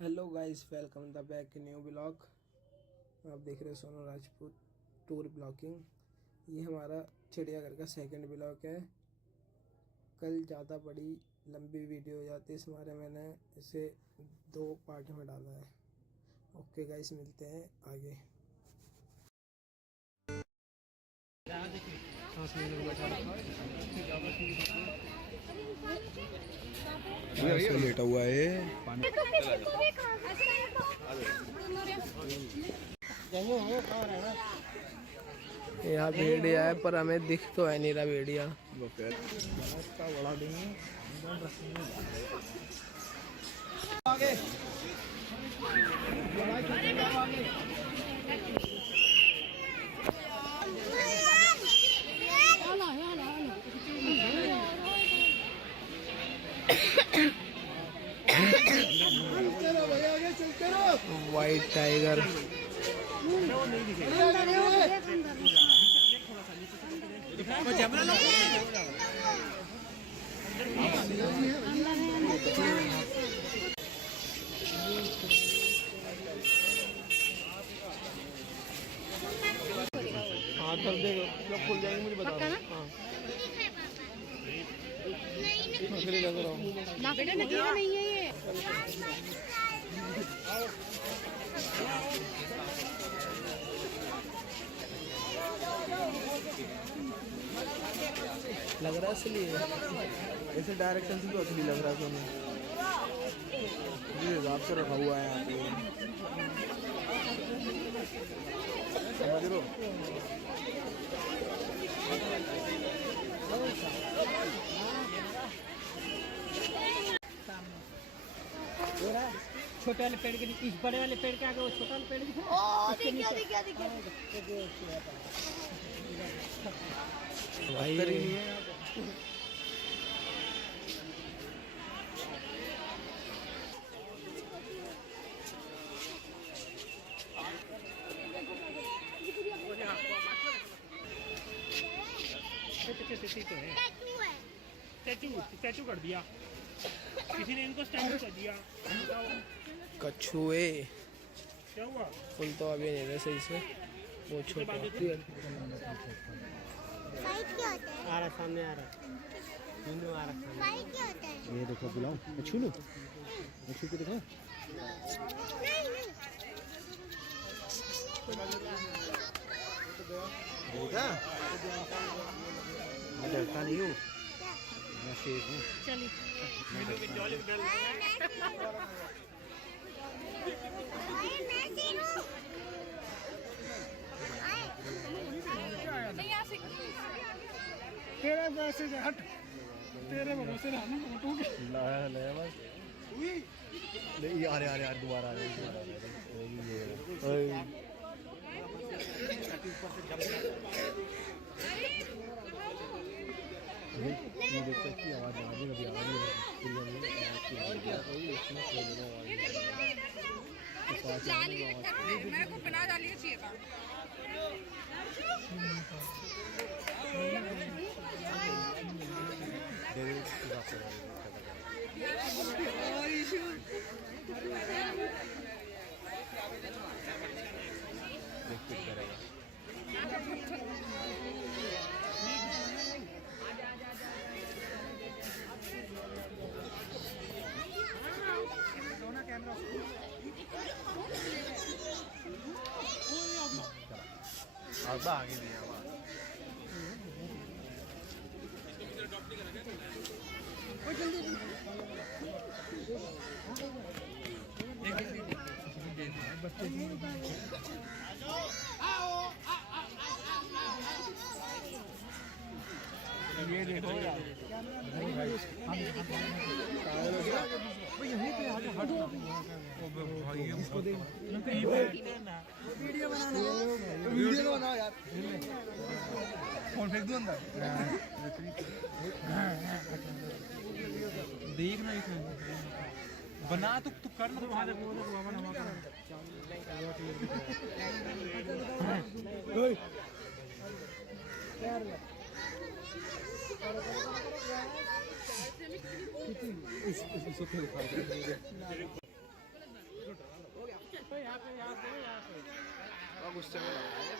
Hello guys, welcome the back new blog. आप देख रहे हो सोनू राजपूत टूर ब्लॉगिंग। ये हमारा चिड़ियाघर का सेकंड ब्लॉग है। कल ज़्यादा बड़ी लंबी वीडियो हो जाती है, इस बारे मैंने इसे 2 पार्ट में डाला है। ओके गाइस, मिलते हैं आगे। लेटा हुआ है। यहाँ भेड़िया है पर हमें दिख तो है नहीं रहा भेड़िया। White tiger. हाँ कर देगा, जब खुल जाएंगे मुझे बता। हाँ नहीं लग रहा हूँ ना बेटा, नहीं है ये। लग रहा है इसलिए ऐसे डायरेक्शन से तो असली लग रहा है तुम्हें। जिस हिसाब से रखा हुआ है यहाँ पे, समझ लो। छोटे वाले पेड़ के इस बड़े वाले पेड़ के आगे वो छोटा वाला पेड़ दिखा। भाई स्टैचू कर दिया किसी ने, इनको स्टैचू कर दिया। कछुए क्या हुआ? फुल तो अभी नहीं रहे सही से, वो छोटा आ रहा, सामने आ रहा, आ रहा। ये देखो, बुलाओ, छू लो, छू के दिखाओ। देखा, मैं डरता नहीं हूँ, मैं शेर हूँ। चलिए तेरे वैसे हट, तेरे भरोसे रहने को टूट ले बस ले यार दोबारा आ रहे ये देखते कि आवाज आ रही है, मेरे को बिना डाली चाहिए था। आगे दिया ये देखो यार, यहीं पे हट वीडियो बनाओ यार, फोन फेंक दो अंदर। देखना बना तो तू कर, तो वहां गुस्से में लग रहा है।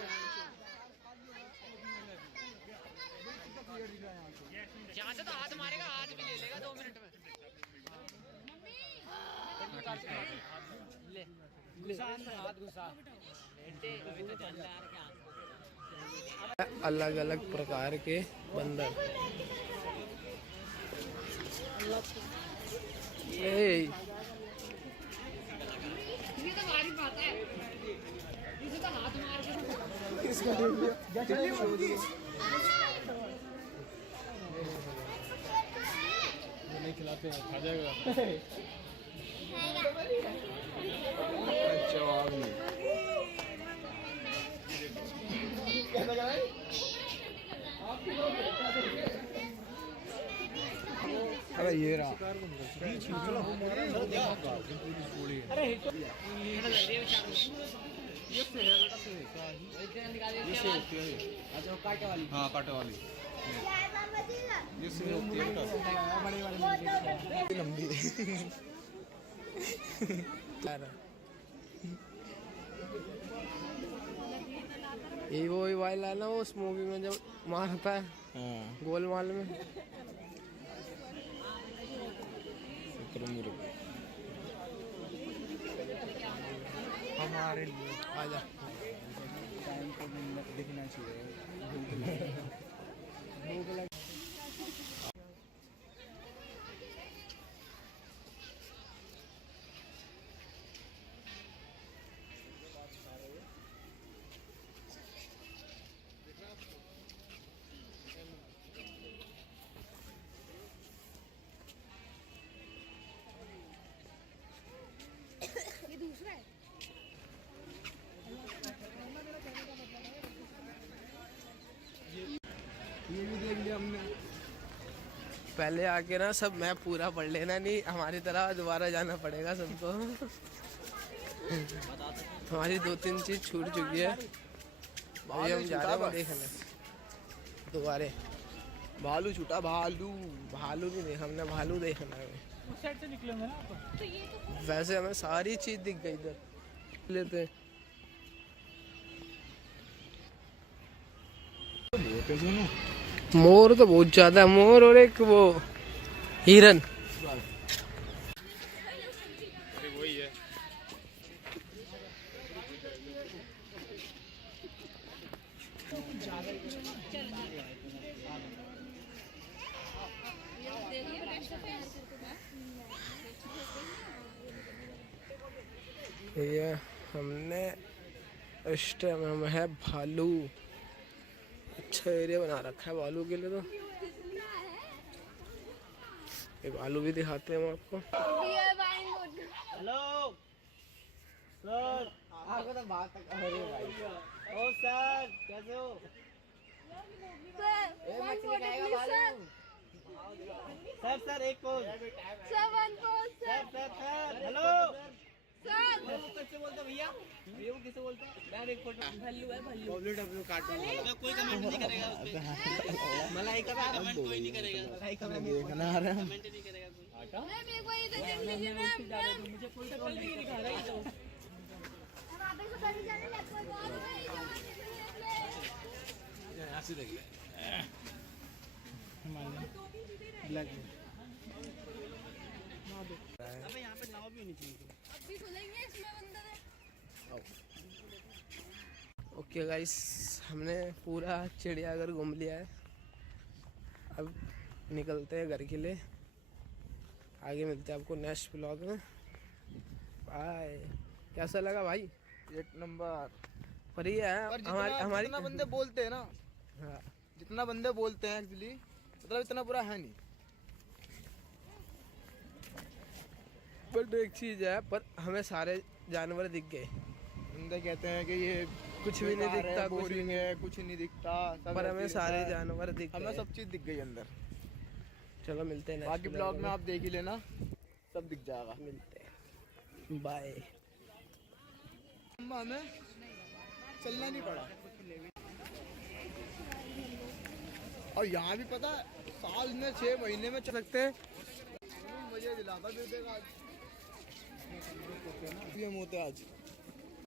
यहाँ से तो हाथ मारेगा, हाथ भी ले लेगा 2 मिनट में। ले हाथ घुसा। अलग अलग प्रकार के बंदर। ए, ये तो हमारी बात है। इसे तो हाथ मार के नहीं खिलाते हैं, खा जाएगा। जवाब नहीं। अरे ये रहा। हाँ कांटे वाली ये से होती है लंबी। ये वो वाला है ना, वो उस मूवी में जब मारता है गोलमाल में। हमारे लिए आजा। टाइम को दिखना चाहिए। ये दूसरा है। ये भी देख लिया हमने। पहले आके ना सब मैप पूरा पढ़ लेना, नहीं हमारी तरह दोबारा जाना पड़ेगा सबको। हमारी 2-3 चीज छूट चुकी है, अभी हम जा रहे हैं देखने दोबारे। भालू छूटा, भालू। भालू नहीं देखा हमने, भालू देखना है। उस साइड से निकलेंगे ना। वैसे हमें सारी चीज दिख गई इधर लेते हैं। मोर तो बहुत ज्यादा, मोर और एक वो हिरन। वही है। ये हमने इस टाइम में है भालू। अच्छा एरिया बना रखा है भालू के लिए। तो ये भालू भी दिखाते हैं हम आपको। हेलो सर, आपको तो बात तक। अरे भाई, ओ सर कैसे हो? सर, मछली खाएगा भालू। सर सर एक pose. Sir sir sir hello sir. किससे बोलते भैया? भैया वो किससे बोलते? मैं एक फोटो। भल्लू है, भल्लू। डब्ल्यू कार्टून वाला। कोई कमेंट नहीं करेगा उस पे। मलाई का कमेंट कोई नहीं करेगा। मलाई का देखना आ रहा है। कमेंट नहीं करेगा कोई। मैं मेरे को ये तो जल्दी से मैं मुझे कोई तो नहीं दिखा रहा है। वहां पे से कभी जाने लग कोई बात नहीं। ऐसे देख ले। ब्लैक अबे यहाँ पे नाव भी होनी चाहिए। अभी खुलेंगे इसमें बंदर है। ओके गाइस, हमने पूरा चिड़ियाघर घूम लिया है। अब निकलते हैं घर के लिए। आगे मिलते हैं आपको नेक्स्ट ब्लॉग में। बाय। कैसा लगा भाई? एक नंबर। पर ये है पर हमारी जितना बंदे बोलते हैं ना, हाँ, जितना बंदे बोलते हैं एक्चुअली मतलब इतना बुरा है नहीं। बट एक चीज है, पर हमें सारे जानवर दिख गए। बंदे कहते हैं कि ये कुछ भी नहीं दिखता, कुछ भी बोरिंग है, कुछ नहीं दिखता। सब पर ऐसे हमें ही सारे रहता है। जानवर दिख हमें गए। सब चीज दिख गई अंदर। चलो मिलते हैं बाकी ब्लॉग में आप देख ही लेना, सब दिख जाएगा। मिलते हैं। बाय। हमें चलना नहीं पड़ा। और यहाँ भी पता है साल में 6 महीने में चल सकते हैं। मुझे दिलाता बेटे का ये मोते आज